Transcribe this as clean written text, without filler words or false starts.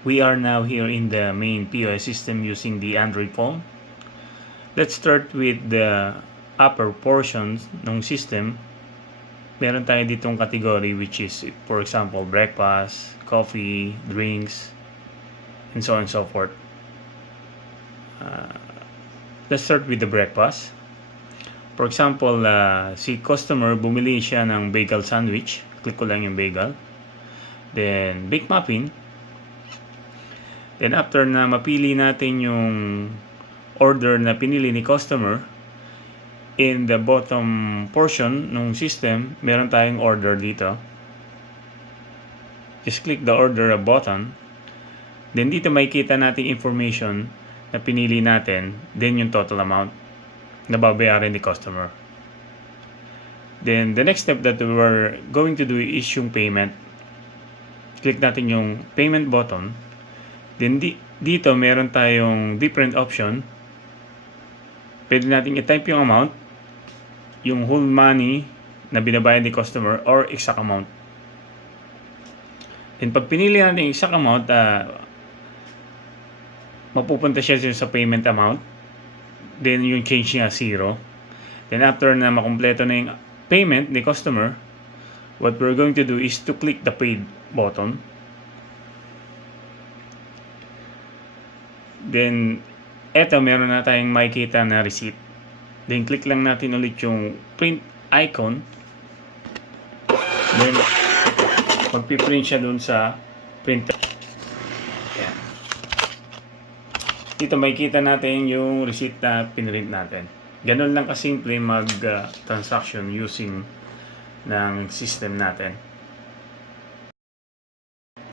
We are now here in the main POS system using the Android phone. Let's start with the upper portions ng system. Meron tayo ditong category which is, for example, breakfast, coffee, drinks, and so on and so forth. Let's start with the breakfast. For example, si customer bumili siya ng bagel sandwich. Click ko lang yung bagel. Then, baked muffin. Then after na mapili natin yung order na pinili ni customer, in the bottom portion ng system, meron tayong order dito. Just click the order button. Then dito makikita natin information na pinili natin, then yung total amount na babayaran ni customer. Then the next step that we're going to do is yung payment. Click natin yung payment button. Then dito meron tayong different option. Pwede natin i-type yung amount, yung whole money na binabayad ni customer, or exact amount. Then pag pinili natin yung exact amount, mapupunta siya sa payment amount. Then yung change niya 0. Then after na makumpleto na yung payment ni customer, what we're going to do is to click the paid button. Then, eto meron na tayong makikita na receipt. Then, click lang natin ulit yung print icon. Then, magpiprint siya dun sa printer. Ayan. Dito makikita natin yung receipt na pinrint natin. Ganun lang kasimple mag-transaction using ng system natin.